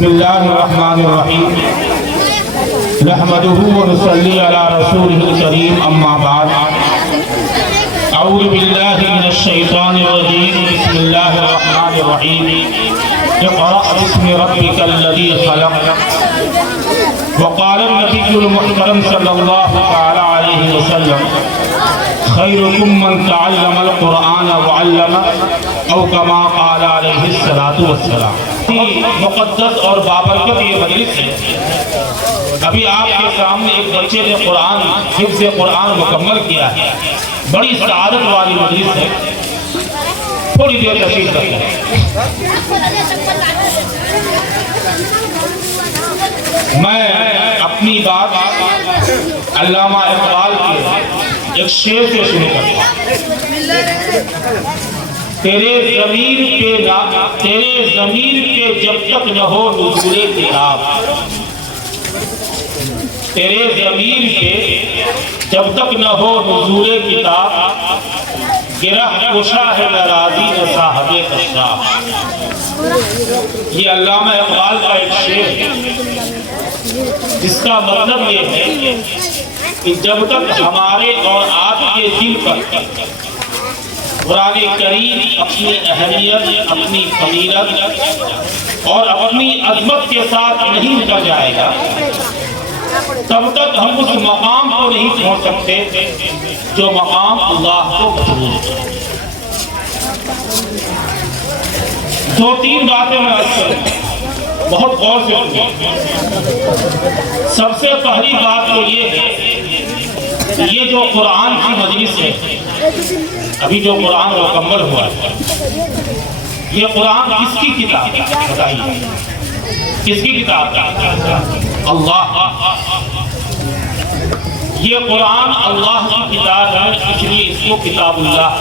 बिस्मिल्लाहिर्रहमानिर्रहीम नहमदुहु व नुसल्ली अला रसूलिहिल करीम अम्मा बाद अऊज़ु बिल्लाहि मिनश शैतानिर रजीम बिस्मिल्लाहिर्रहमानिर्रहीम इक़रा बिस्मि रब्बिकल लज़ी खलक़ व क़ाला नबियुल मुहतरम सल्लल्लाहु तआला अलैहि वसल्लम खैरुकुम मन तअल्लमल कुरआन व अल्लमा औ कमा क़ाल अलैहि सलातु वस्सलाम। मुक़द्दस और बाबरकत ये मजलिस है। अभी आपके सामने एक बच्चे ने कुरान हिफ्ज़ कुरान मुकम्मल किया है। बड़ी सआदत वाली मजलिस है। थोड़ी देर तशरीफ रखें। मैं अपनी बात अल्लामा इक़बाल के एक शेर से शुरू करता हूँ। तेरे ज़मीर पे जब तक न हो नुज़ूले किताब, तेरे ज़मीर पे जब तक न हो नुज़ूले किताब, गिरह कुशा है नाराज़ी न साहबे कश्शाफ। ये अल्लामा इक़बाल का एक शेर है, जिसका मतलब ये है कि जब तक हमारे और आपके दिल पर कुरान करीम अपनी अहमियत, अपनी फजीलत और अपनी अज़मत के साथ नहीं उतर जाएगा, तब तक हम उस मकाम को नहीं पहुंच सकते जो मकाम अल्लाह को मंजूर है। दो तीन बातें मैं अर्ज़ करूं, बहुत गौर से सुनिए। सबसे पहली बात तो ये है, ये जो कुरान की मजलिस है, अभी जो कुरान मुकम्मल हुआ है, ये कुरान किसकी किताब है बताइए? किसकी किताब है? अल्लाह। ये कुरान अल्लाह की किताब है, इसलिए इसको किताबुल्लाह।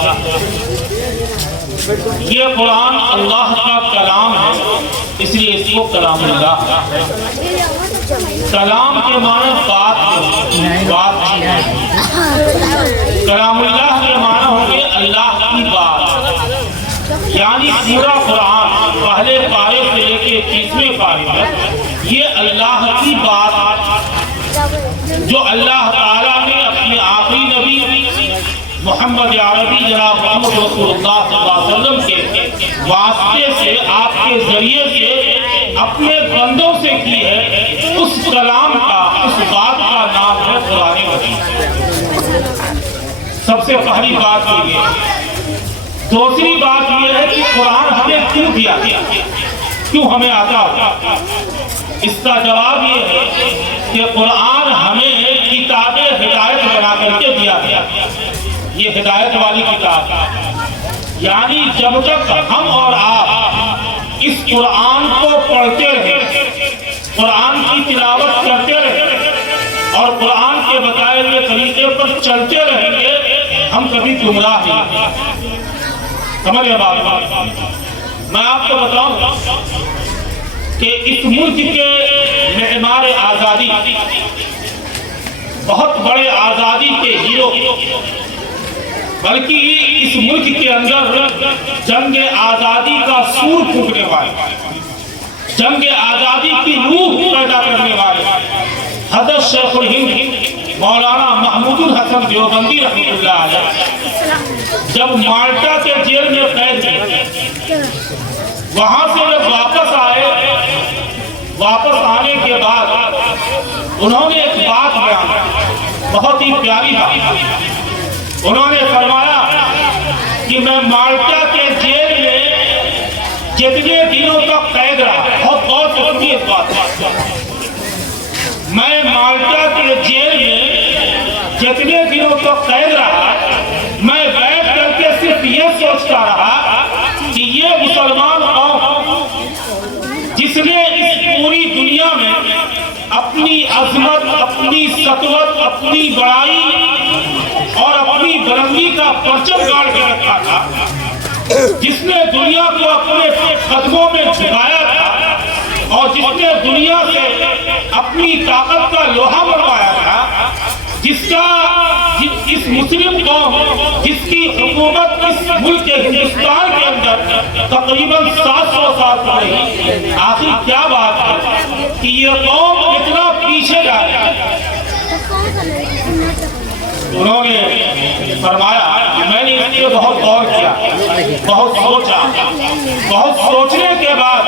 ये कुरान अल्लाह का कलाम है, इसलिए इसको कलामुल्लाह। कलाम के माने बात, कलामुल्लाह के माने होंगे अल्लाह की बात। यानी पूरा कुरान पहले पारे से लेके 30वें पारे तक ये अल्लाह की बात, जो अल्लाह ताला ने अपने आखिरी नबी मोहम्मद अरबी जनाब मोहम्मद रसूलुल्लाह सल्लल्लाहु अलैहि वसल्लम के वास्ते से, आपके जरिए से अपने बंदों से की है, उस कलाम का, उस बात का नाम है कुरान मजीद। सबसे पहली बात तो ये। दूसरी बात ये है कि कुरान हमें क्यों दिया, क्यों हमें आता? इसका जवाब ये है कि कुरान हमें किताबे हिदायत बना करके दिया गया। ये हिदायत वाली किताब, यानी जब तक हम और आप इस कुरान को पढ़ते रहे, कुरान की तिलावत करते रहे और कुरान के बताए हुए तरीके पर चलते रहेंगे, हम कभी गुमराह नहीं। समझ गए बात? मैं आपको बताऊं कि इस मुल्क के मेहमान आजादी, बहुत बड़े आजादी के हीरो, बल्कि इस मुल्क के अंदर जंग आजादी का सूर फूंकने वाले, जंग आजादी की रूह पैदा करने वाले हज़रत शेखुल हिंद मौलाना महमूदुल हसन देवबंदी रहमतुल्लाह अलैह जब माल्टा के जेल में कैद थे, वहां से जब वापस आए, वापस आने के बाद उन्होंने एक बात बयान, बहुत ही प्यारी बात। उन्होंने फरमाया कि मैं माल्टा के जेल में जितने दिनों तक कैद रहा, बहुत गौर से सुनिए इस बात, मैं माल्टा के जेल में जितने दिनों तक कैद रहा, मैं बैठ करके सिर्फ ये सोचता रहा कि ये मुसलमान कौम जिसने इस पूरी दुनिया में अपनी अजमत, अपनी सतवत, अपनी बड़ाई और अपनी बुलंदी का परचम गाड़ के रखा था, जिसने दुनिया को अपने कदमों में झुकाया था और जिसने दुनिया से अपनी ताकत का लोहा मनवाया था, जिसका इस मुस्लिम कौम, जिसकी हुकूमत इस मुल्क के हिंदुस्तान के अंदर तकरीबन 700 साल रही, आखिर क्या बात है कि ये कौम इतना पीछे जा रही है। उन्होंने फरमाया, मैंने इसलिए बहुत गौर किया, बहुत सोचा, बहुत सोचने के बाद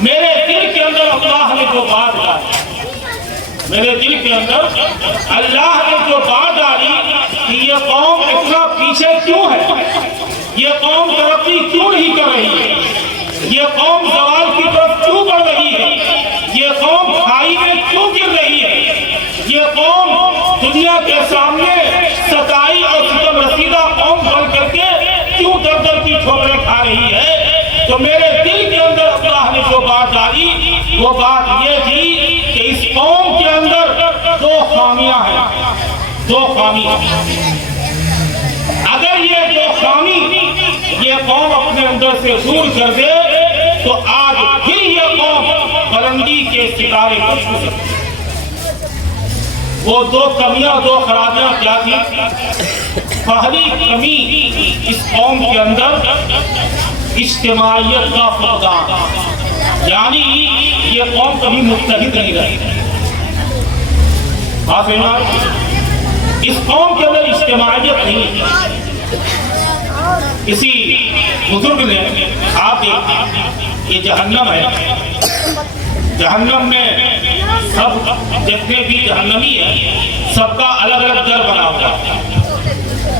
मेरे दिल के अंदर अल्लाह ने जो बात डाली, मेरे दिल के अंदर अल्लाह ने जो बात डाली कि ये कौम इतना पीछे क्यों है, ये कौम तरक्की क्यों नहीं कर रही है, ये कौम ज़वाल की तरफ क्यों बढ़ रही है, ये कौम खाई में क्यों गिर रही है, ये कौम दुनिया के सामने सताई और सितम रसीदा कौम बन करके क्यों दर दर की ठोकरें खा रही है। तो मेरे दिल के अंदर अल्लाह ने जो बात डाली वो बात ये थी कि इस कौम के अंदर दो खामियां हैं, दो खामी। अगर ये दो खामी ये कौम अपने अंदर से दूर कर दे तो आज फिर ये कौम बुलंदी के सितारे पर छू सकती। वो दो कमियां, दो खराबियां क्या थी? पहली कमी इस कौम के अंदर इज्तिमाइयत का फुक़दान, यानी ये कौम कभी मुत्तहिद नहीं रही। इस कौम के अंदर इज्तिमाइयत नहीं। किसी बुजुर्ग ने, आप देखिए ये जहन्नम है, जहन्नम में सब जितने भी जहन्नमी है सबका अलग अलग दर बना हुआ है।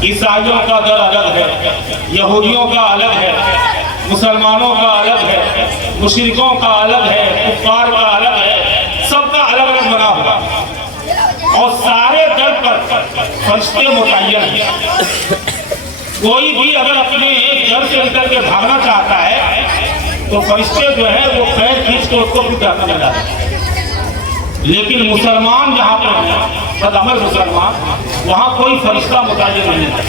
ईसाइयों का दर अलग है, यहूदियों का अलग है, मुसलमानों का अलग है, मुशरिकों का अलग है, कुफ्फार का अलग है, सबका अलग अलग बना हुआ है। और सारे दर पर फरिश्ते मुतय्यन हैं। कोई भी अगर अपने घर से निकल के भागना चाहता है तो फरिश्ते जो है वो पैर खींच के उसको भी जाना लगा। लेकिन मुसलमान जहाँ पर है, बदअमल मुसलमान, वहाँ कोई फरिश्ता मुतय्यन नहीं है।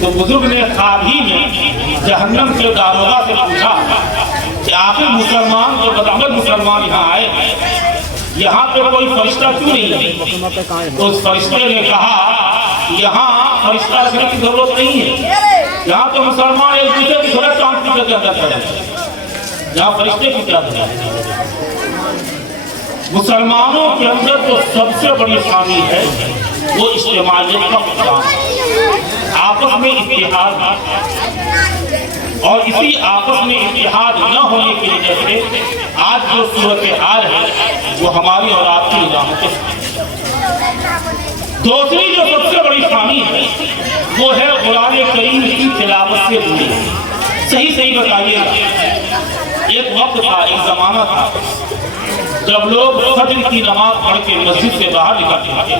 तो बुजुर्ग ने ख्वाब ही में जहन्नम के दारोगा से पूछा कि आखिर मुसलमान जो बदअमल मुसलमान यहाँ आए, यहाँ पे कोई फरिश्ता क्यों नहीं है? तो उस फरिश्ते ने कहा यहाँ फरिश्ता रखने की जरूरत नहीं है, यहाँ तो मुसलमान एक दूसरे की थोड़ा चांद की जगह करते हैं, यहाँ फरिश्ते की क्या है? मुसलमानों के अंदर जो सबसे बड़ी खामी है वो इज्तिमाइयत का फुक़दान, आपस में इत्तेहाद। और इसी आपस में इत्तेहाद न होने की वजह से आज जो सूरत हाल है वो हमारी और आपकी निगाहों के सामने। दूसरी जो सबसे बड़ी खामी है वो है कुरान करीम की तिलावत से दूरी। सही सही बताइएगा, एक वक्त था, एक जमाना था जब लोग फज्र की नमाज पढ़ के मस्जिद से बाहर निकलते थे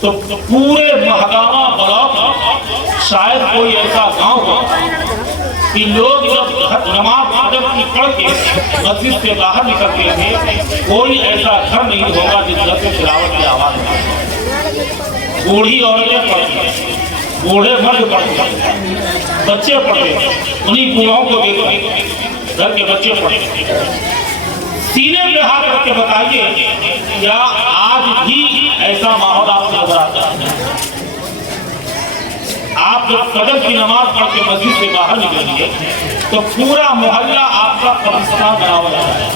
तो पूरे महकामा ब्लॉक, शायद कोई ऐसा गांव हो कि लोग जब नमाज फज्र की पढ़ के मस्जिद से बाहर निकलते थे, कोई ऐसा घर नहीं होगा जिस घर से तिलावत की आवाज नहीं। बूढ़ी औरतें पढ़ती, बूढ़े मर्द पढ़ते, बच्चे पढ़ते, उन्हीं बूढ़ों को देखो घर के बच्चे पढ़ते। सीने पे हाथ रख के बताइए, क्या आज भी ऐसा माहौल आपको नजर आता है? आप जब फजर की नमाज पढ़ के मस्जिद से बाहर निकलेंगे तो पूरा मोहल्ला आपका कब्रिस्तान बना हुआ है,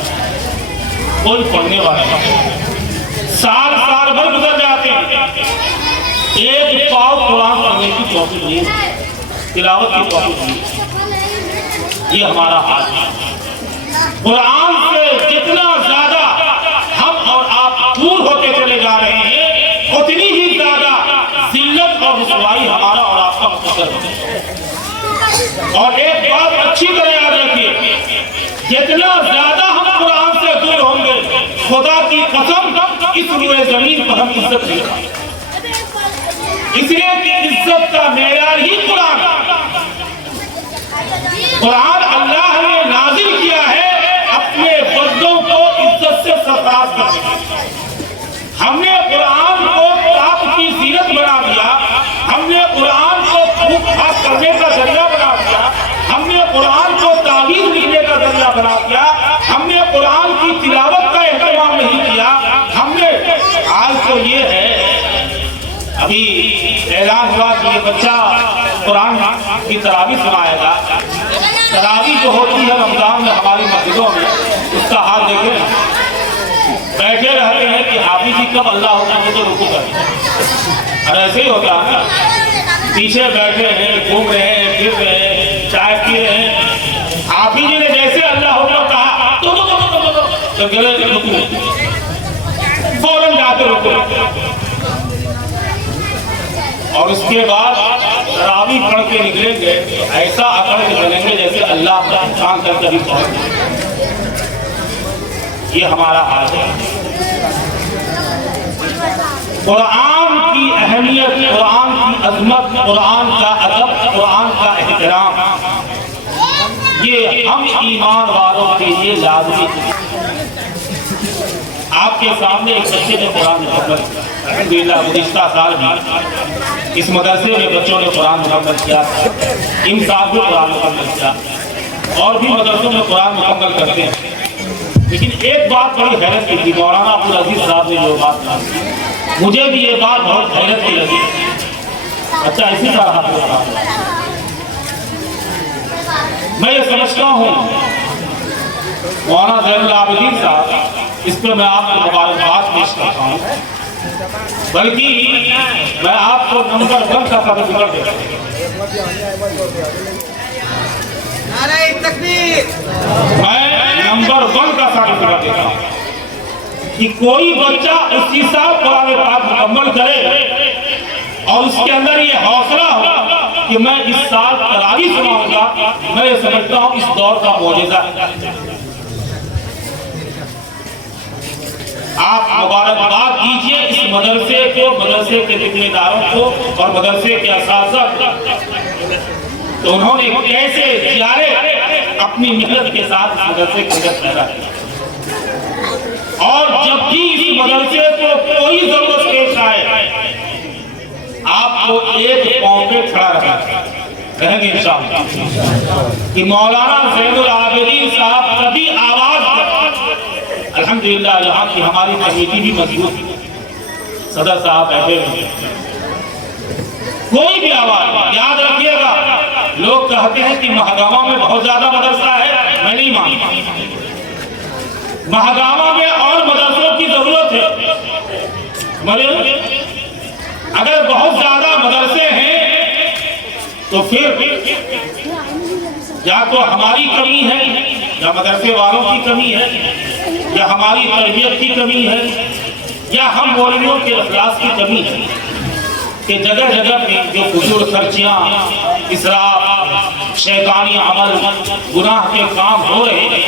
कोई पढ़ने वाला नहीं। साल साल भर गुजर जाते हैं, एक पाव कुरान पढ़ने की तौफीक नहीं, तिलावत की तौफीक नहीं। ये हमारा हाल है। कुरान से जितना ज्यादा हम और आप दूर होते चले जा रहे हैं, उतनी ही ज्यादा जिल्लत और रुसवाई हमारा और आपका मुकद्दर है। और एक बात अच्छी तरह याद रखिए, जितना ज्यादा हम कुरान से दूर होंगे, खुदा की कसम इस रुए जमीन पर हम इज्जत नहीं पाएंगे। इसलिए कि इज्जत का मेयार ही कुरान। कुरान अल्लाह ने नाजिल किया है अपने बंदों को इज्जत से सरफराज करने। हमने कुरान को ताप की जीरत बना दिया, हमने कुरान को भूख भाग करने का जरिया बना दिया, हमने कुरान को तावीज़ लिखने का जरिया बना दिया, हमने कुरान की तिलावत का एहतमाम नहीं किया। हमने आज तो ये है, अभी ऐलान हुआ कि ये बच्चा कुरान की तरावी सुनाएगा। तरावी जो होती है रमजान में हमारी मस्जिदों में, उसका हाल देखें। हाफिज जी कब अल्लाह होगा तो रुकू कर, और ऐसे ही होता है ना, पीछे बैठे हैं, घूम रहे हैं, फिर रहे हैं, चाय पी रहे हैं, हाफिज जी ने जैसे अल्लाह होगा कहा तो गले रुकू, फौरन जाके रुको, और उसके बाद तरावी पढ़ के निकलेंगे, ऐसा अकड़ के चलेंगे जैसे अल्लाह का इंसान कर कभी पहुंचे। ये हमारा हाल है। कुरान की अहमियत, कुरान की अजमत, कुरान का अदब, कुरान का एहतराम, ये हम ईमान वालों के लिए लाज़मी है। आपके सामने एक बच्चे ने कुरान मुकम्मल किया, अल्हम्दुलिल्लाह गुज़िश्ता साल भी इस मदरसे में बच्चों ने कुरान मुकम्मल किया, इन साल भी कुरान मुकम्मल किया, और भी मदरसों में कुरान मुकम्मल करते हैं। लेकिन एक बात बड़ी हैरत की थी, मौलाना अब्दुल अजीज साहब ने जो बात कही, मुझे भी ये बात बहुत हैरत की लगी। अच्छा इसी तरह मैं ये समझता हूँ मौलाना ज़ैनुल आबिदीन साहब, इस पर मैं आपको मुबारकबाद पेश करता हूँ, बल्कि मैं आपको नंबर 1 का सर्टिफिकेट देता हूँ। मैं नंबर 1 का सर्टिफिकेट देता हूँ कि कोई बच्चा उसी साल कुरान पाक मुकम्मल करे और उसके अंदर ये हौसला हो कि मैं इस साल तरावी सुनाऊंगा, मैं ये समझता हूँ इस दौर का मौजूदा है। आप मुबारकबाद दीजिए इस मदरसे को, मदरसे के जिम्मेदारों को और मदरसे के असातिज़ा को, तो उन्होंने कैसे जियारे अपनी मेहनत के साथ इस मदरसे के अंदर पैदा किया, और जब भी इस मदरसे को कोई जरूरत पेश आए आपको एक पांव पे खड़ा रहेंगे इंशाअल्लाह कि मौलाना ज़ैनुल आबिदीन साहब कभी आवाज, अल्हम्दुलिल्लाह यहाँ की हमारी कमेटी भी मजबूत, सदर साहब बैठे हुए, कोई भी आवाज, याद रखिएगा लोग कहते हैं कि महागामा में बहुत ज्यादा मदरसा है, मैं नहीं मानता, महागामा में और मदरसों की जरूरत है, मगर अगर बहुत ज्यादा मदरसे हैं तो फिर या तो हमारी कमी है, या मदरसे वालों की कमी है, या हमारी तरबियत की कमी है, या हम मौलवियों के अखलास की कमी है कि जगह जगह पे जो फजूल खर्चियाँ, इसराफ, शैतानी अमल, गुनाह के काम हो रहे हैं,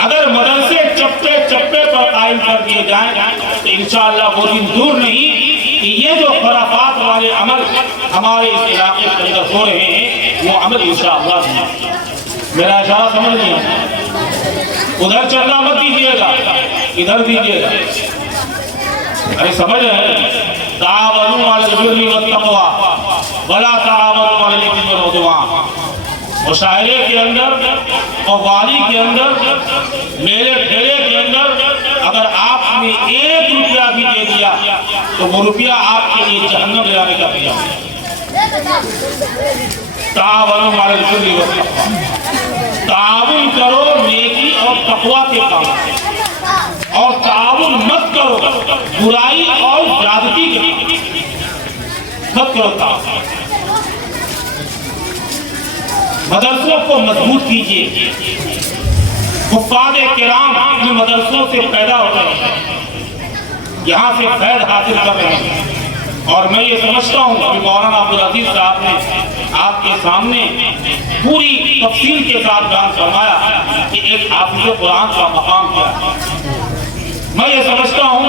अगर मदरसे चप्पे चप्पे पर कायम कर दिए जाएं तो इंशाअल्लाह वो दिन दूर नहीं कि ये जो खराफात वाले अमल हमारे इस इलाके के अंदर हो रहे हैं वो अमल इंशाअल्लाह नहीं। मेरा इशारा समझ लिया, उधर चलना मत दीजिएगा, इधर दीजिएगा। अरे समझ रहे, तावनु अलल बिर्रि वत्तक़वा वला तावनु अलल इस्मि वल उद्वान। मुशायरे के अंदर और वाली के अंदर, मेरे ठेले के अंदर अगर आपने 1 रुपया भी दे दिया तो वो रुपया आपके लिए जहन्नम ले जाने का दिया। तावनु अलल बिर्रि वत्तक़वा, ताउन करो नेकी और तकवा के काम, और ताउन मत करो बुराई और ज्यादती के, मत करो। मदरसों को मजबूत कीजिए, हुफ्फाज़े किराम अपने मदरसों से पैदा हो रहे हैं, यहाँ से फैज़ हासिल कर रहे हैं, और मैं ये समझता हूँ कि मौलाना अब्दुल अजीज साहब ने आपके सामने पूरी तफसील के साथ बयान फरमाया कि एक हाफिज़ कुरान का मकाम क्या है। मैं ये समझता हूँ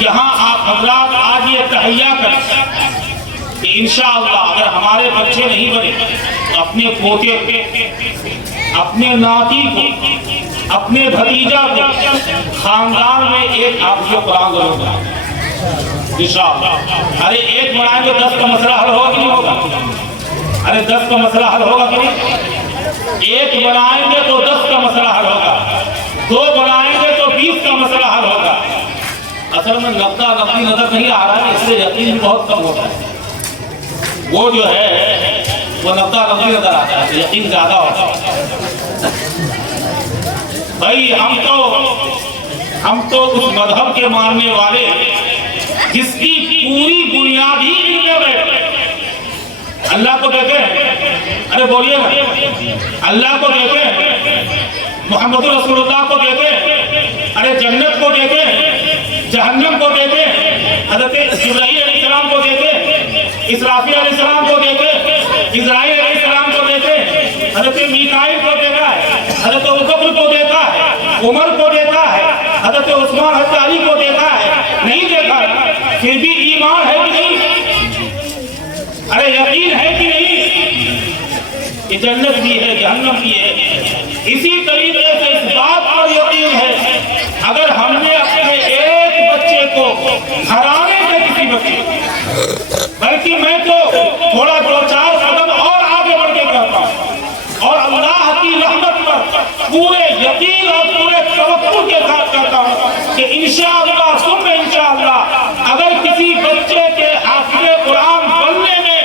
यहाँ आप हज़रात आज ये तहैया करें कि इंशाअल्लाह अगर हमारे बच्चे नहीं बने तो अपने पोते, अपने नाती को, अपने भतीजा को खानदान में एक हाफिज़ कुरान जरूर बनाएंगे इंशाअल्लाह। अरे एक बनाएंगे 10 का मसला हल होगा कि नहीं होगा? अरे 10 का मसला हल होगा कि नहीं? एक बनाएंगे तो 10 का मसला हल होगा, 2 बनाएंगे तो 20 का मसला हल होगा। असल में नकदी नजर नहीं आ रहा है, इससे यकीन बहुत कम होता है। वो जो है वो नकदी नजर आता है, यकीन ज्यादा होता है। भाई हम तो हम तो उस मजहब के मानने वाले जिसकी पूरी बुनियाद ही इनमें बैठे। अल्लाह को कहते हैं, अरे बोलिए ना, अल्लाह को कहते हैं, मोहम्मद रसूलुल्लाह को कहते हैं, अरे जन्नत को कहते हैं, जहन्नम को कहते हैं, हज़रत जिब्राईल अलैहिस्सलाम को कहते हैं, इसराफील अलैहिस्सलाम को कहते हैं, इज़राइल अलैहिस्सलाम को कहते हैं, हज़रत मीकाईल को देखा है, हज़रत अबूबकर को देखा है, उमर को देखा है, हज़रत उस्मान हज़रत अली को देखा है, नहीं देखा, फिर भी ईमान है कि नहीं? अरे यकीन है कि नहीं कि जन्नत भी है, जहन्नम भी है। इसी तरीके से इस बात पर यकीन है, अगर हमने अपने एक बच्चे को घराने में किसी बच्चे, बल्कि मैं तो थोड़ा 2-4 कदम और आगे बढ़ के कहता हूँ और अल्लाह की रहमत पर पूरे यकीन और पूरे तवक्कुल के साथ कहता हूँ कि इंशाअल्लाह सुम्मा इंशाअल्लाह अगर किसी बच्चे के हाफिज़े कुरान बनने में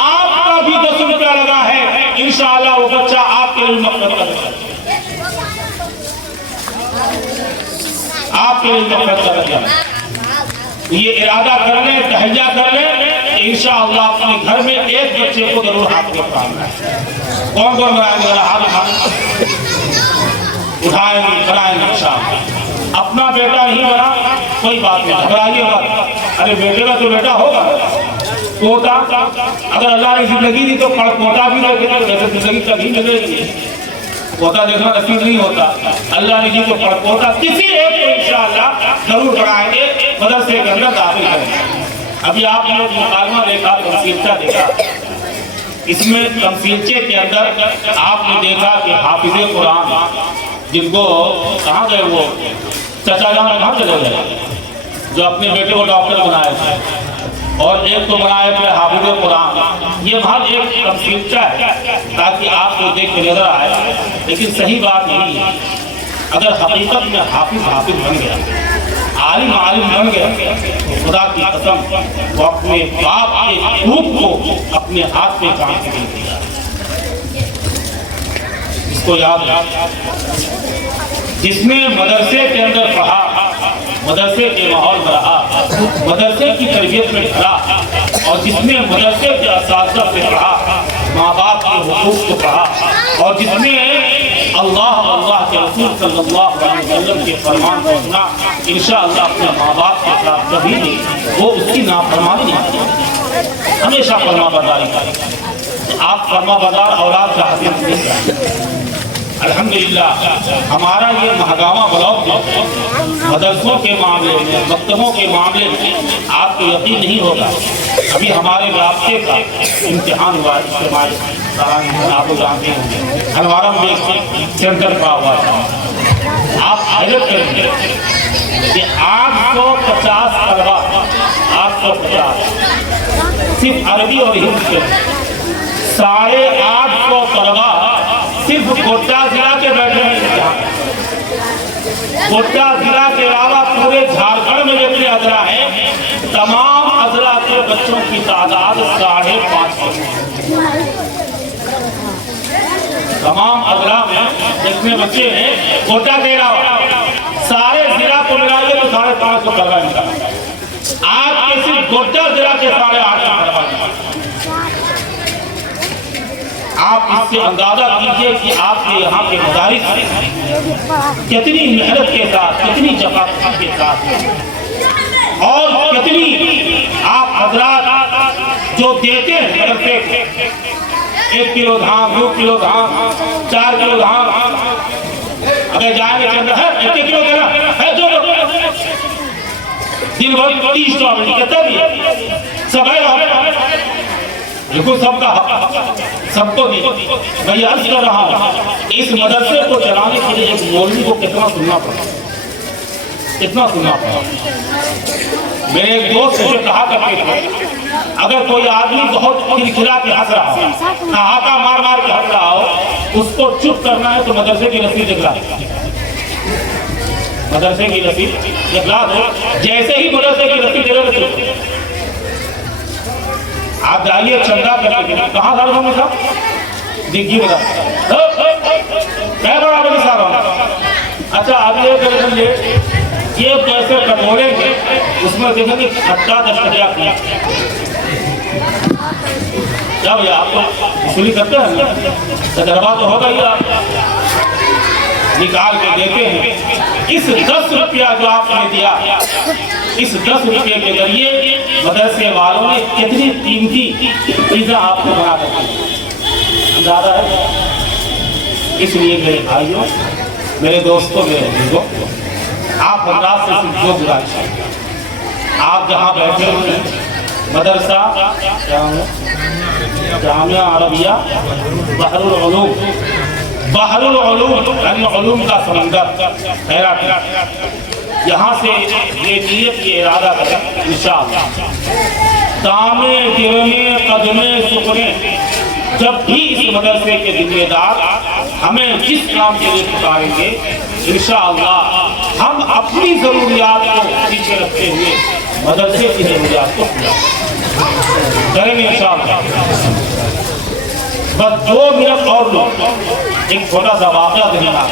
आपका भी 10 रुपया लगा है, इंशाअल्लाह वो बच्चा आपके लिए मक़सद करेगा, आपके लिए मक़सद करेगा। ये इरादा कर ले, तहैया कर ले, इंशाअल्लाह अपने घर में एक बच्चे को जरूर हाथ में उठाना है। कौन कौन बनाएंगे? हाथ उठाएंगे, बनाएंगे इंशाअल्लाह। अपना बेटा नहीं बना कोई बात नहीं, घबराइए मत। अरे बेटे का तो बेटा होगा, पोता, अगर अल्लाह ने जिंदगी दी तो पोता भी देखेगा, वैसे जिंदगी कभी मिलेगी, पोता देखना नसीब नहीं होता। अल्लाह ने जी तो पोता किसी एक को इंशाअल्लाह जरूर बढ़ाएंगे, मदरसे के अंदर दाखिल करेंगे। अभी आपने मुकालमा देखा, तमसीलचा देखा, इसमें तमसीलचे के अंदर आपने देखा कि हाफिज़े कुरान जिनको कहाँ गए, वो चाचा जान कहाँ चले गए, जो अपने बेटे को डॉक्टर बनाए थे, और एक तो बनाए थे हाफिज़े कुरान। ये महज एक तमसीलचा है ताकि आपको देख के नजर आए, लेकिन सही बात नहीं है। अगर हकीकत में हाफिज बन गया, आलिम बन गया, तो खुदा की कसम वो अपने बाप के रूप को अपने हाथ में काम के दिया। इसको याद, जिसने मदरसे के अंदर पढ़ा, मदरसे के माहौल में रहा, मदरसे की तरबियत में ढला, और जिसने मदरसे के असातिज़ा से पढ़ा, माँ बाप के हुकूक को पढ़ा, और जिसने अल्लाह के रसूल सल्लल्लाहु अलैहि वसल्लम के फरमान को सुना, इंशाअल्लाह अपने माँ बाप के साथ कभी नहीं वो उसकी नाफरमानी नहीं करेगा, हमेशा फरमाबरदारी करेगा। आप फरमाबरदार औलाद का हासिल नहीं। अल्हम्दुलिल्लाह हमारा ये महगामा ब्लॉक मदरसों के मामले में, मकतबों के मामले में आपको यकीन नहीं होगा। अभी हमारे रास्ते का इम्तिहान हुआ, इज्तिमाई आप जानते होंगे, हलवारा में सेंटर का हुआ था। आप हैरत करेंगे कि 850 तलबा, 850 सिर्फ अरबी और हिंदी के, 850 तलबा सिर्फ गोड्डा जिला के बैठे हैं। गोड्डा जिला के अलावा पूरे झारखंड में जितने अजला हैं, तमाम अजला के बच्चों की तादाद 550। तमाम अजला में जितने बच्चे हैं गोड्डा के अलावा सारे जिला को मिलाइए तो 550 तलबा निकला। आपके सिर्फ गोड्डा जिला के 850 तलबा। आप इससे अंदाजा कीजिए कि आपके यहाँ के मदारिस कितनी मेहनत के साथ, कितनी जफ़ा के साथ, और कितनी आप हजरात जो देते हैं मदरसे, 1 किलो धान, 2 किलो धान, 4 किलो धान, अगर जाएंगे के अंदर है 1 किलो देना है, जो दिन भर 30 कितना भी सब है, देखो सबका सबको नहीं। मैं ये अर्ज कर रहा हूँ, इस मदरसे को चलाने के लिए एक मौलवी को कितना सुनना पड़ा, कितना सुनना पड़ा। मेरे एक दोस्त मुझे कहा करते थे, अगर कोई आदमी बहुत खिलखिला के हंस रहा हो, ठहाका मार मार के हंस रहा हो, उसको चुप करना है तो मदरसे की रसीद दिखला, मदरसे की रसीद दिखला दो। जैसे ही मदरसे की रसीद दे, आप जाइए चंदा करके, कहाँ था हम साहब, दिग्गी बता क्या बड़ा बड़ी साहब। अच्छा अगले ये कैसे कटोरेंगे, उसमें देखेंगे खट्टा 10 टका किया। क्या भैया आपको वसूली करते हैं, तजर्बा तो होगा ही, आप निकाल के देते हैं। इस 10 रुपया जो आपने दिया, इस 10 रुपये के जरिए मदरसे वालों ने कितनी कीमती चीजें आपको बना कर ज़्यादा है। इसलिए मेरे भाइयों, मेरे दोस्तों, मेरे बुजुर्गों, आप हजरात से सिर्फ दो गुजारिश है। आप जहाँ बैठे हुए हैं, मदरसा जामिया अरबिया बहरुल उलूम, बहरुल उलूम यानी उलूम का समंदर खैराट, यहाँ से ये नीयत की इरादा करें इंशाअल्लाह, दामे गिरने कदमे सुखने, जब भी इस मदरसे के जिम्मेदार हमें जिस काम के लिए पुकारेंगे, इंशाअल्लाह हम अपनी जरूरियात को पीछे रखते हुए मदरसे की जरूरियात को पूरा करेंगे इंशाअल्लाह। बस 2 मिनट और लो, एक छोटा सा वाक़या देखना।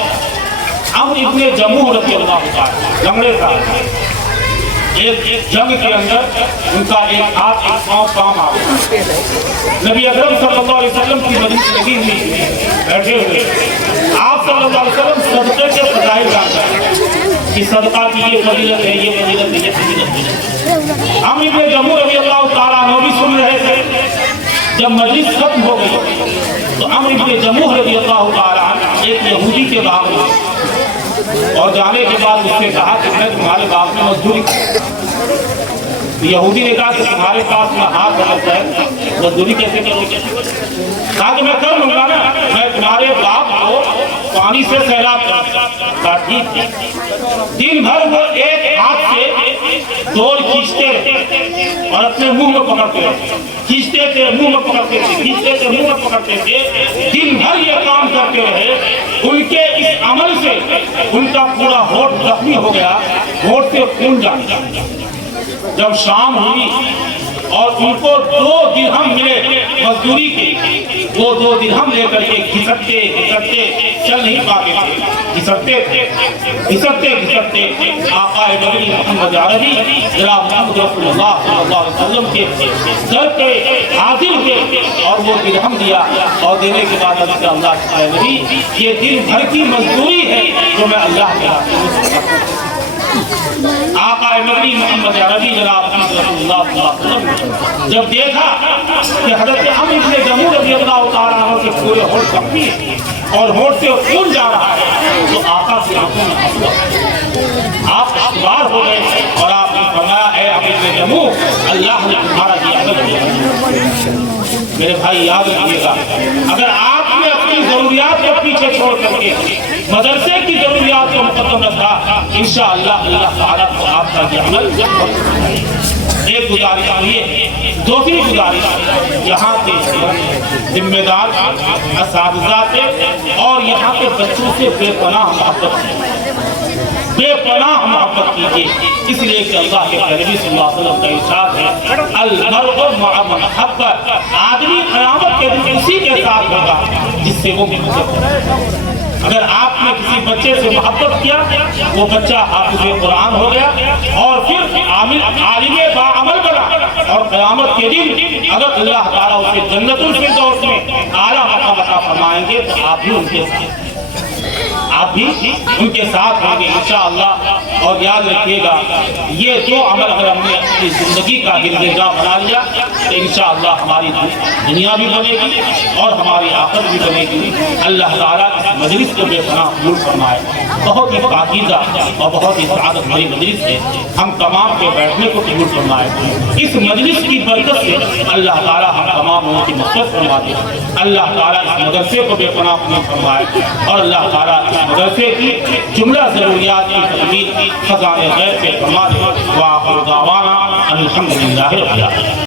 हम इतने जमूह रखी लंगड़े का एक जंग के अंदर उनका एक हाथ एक पाँव काम आ गया। नबी अकरम सल्लल्लाहु अलैहि वसल्लम की मजलिस लगी हुई, बैठे हुए, आप सल्लल्लाहु अलैहि वसल्लम सदक़े के फज़ाइल जानते हैं कि सदका की ये फजीलत है, ये फजीलत है, ये फजीलत है। हम इब्ने जमूह रज़ी अल्लाह तआला अन्हु भी सुन रहे थे। जब मजलिस खत्म हो गई तो हम इब्ने जमूह रज़ी अल्लाह तआला अन्हु एक यहूदी के बाग में, और जाने के बाद उसने कहा कि मैं तुम्हारे बाग में मजदूरी, यहूदी ने कहा कि तुम्हारे पास में हाथ रखता है, मजदूरी कैसे करोगे? कहा कि मैं कर लूंगा ना, मैं तुम्हारे बाग को पानी से सैलाब करूंगा। ठीक, दिन भर वो एक हाथ से डोर खींचते और अपने मुंह में पकड़ते रहे, खींचते थे, मुंह में पकड़ते थे, खींचते थे, मुंह में पकड़ते थे, दिन भर ये काम करते रहे। उनके इस अमल से उनका पूरा होठ जख्मी हो गया, होठ से खून जाने। जब शाम हुई और उनको 2 दिरहम मिले मजदूरी के, वो 2 दिरहम लेकर के घिसकते घिसकते चल नहीं पाते थे, घिसकते आका नबी मोहम्मद अरबी जनाब मोहम्मद रसूलुल्लाह सल्लल्लाहु अलैहि वसल्लम के सर पे हाजिर हुए और वो दिरहम दिया, और देने के बाद अल्लाह नबी, ये दिन भर की मजदूरी है जो मैं अल्लाह के रास्ते आका नबी मोहम्मद अरबी जनाब रसूलुल्लाह सल्लल्लाहु अलैहि वसल्लम जब देखा कि हज़रत अम्र इब्न जमूह रज़ी अल्लाह तआला अन्हु के पूरे होठ जख्मी और होठ से खून जा रहा है, तो आका की आंखों में आंसू आप इस्तेमाल हो गए और आपने फरमाया, ऐ अम्र इब्न जमूह, अल्लाह ने तुम्हारा ये अदब किया। मेरे भाई याद रखिएगा, अगर आपने अपनी जरूरियात को पीछे छोड़ करके मदरसे की जरूरियात को मुकद्दम रखा, इंशाअल्लाह अल्लाह ताला को आपका ये अमल। एक गुजारिश है, दूसरी गुजारिश यहाँ के जिम्मेदार असातिज़ा से और यहाँ के बच्चों से बेपनाह मोहब्बत कीजिए, इसलिए कि अल्लाह के नबी सल्लल्लाहु अलैहि वसल्लम का इरशाद है, अल-मर्उ मअ मन हब्ब, आदमी क़यामत के दिन उसी के साथ होगा जिससे वो मोहब्बत करे। अगर आपने किसी बच्चे से मोहब्बत किया, वो बच्चा हाफिज़ कुरान हो गया और फिर आलिम बाअमल बना, और क़यामत के दिन अगर अल्लाह ताला उसे जन्नतुल फिरदौस में आला मकाम अता फरमाएंगे तो आप भी उनके साथ होंगे इंशाअल्लाह। और याद रखिएगा, ये 2 अमल अगर हमने अपनी ज़िंदगी का हिर्ज़ा बना लिया तो इंशाअल्लाह हमारी दुनिया भी बनेगी और हमारी आखिरत भी बनेगी। अल्लाह ताला इस मजलिस को बेपनाह कबूल फरमाए। बहुत ही पाकीज़ा और बहुत ही सआदत भरी मजलिस है, हम तमाम के बैठने को कबूल फरमाए। इस मजलिस की बरकत से अल्लाह ताला हम तमाम लोगों की मग़फ़िरत फरमा दे। अल्लाह ताला इस मदरसे को बेपनाह कबूल फरमाए और अल्लाह ताला मदरसे की जुमला ज़रूरियात की तकमील खज़ाने गैब से फरमा दे। व आखिर दावाना अल्हम्दुलिल्लाहि रब्बिल आलमीन।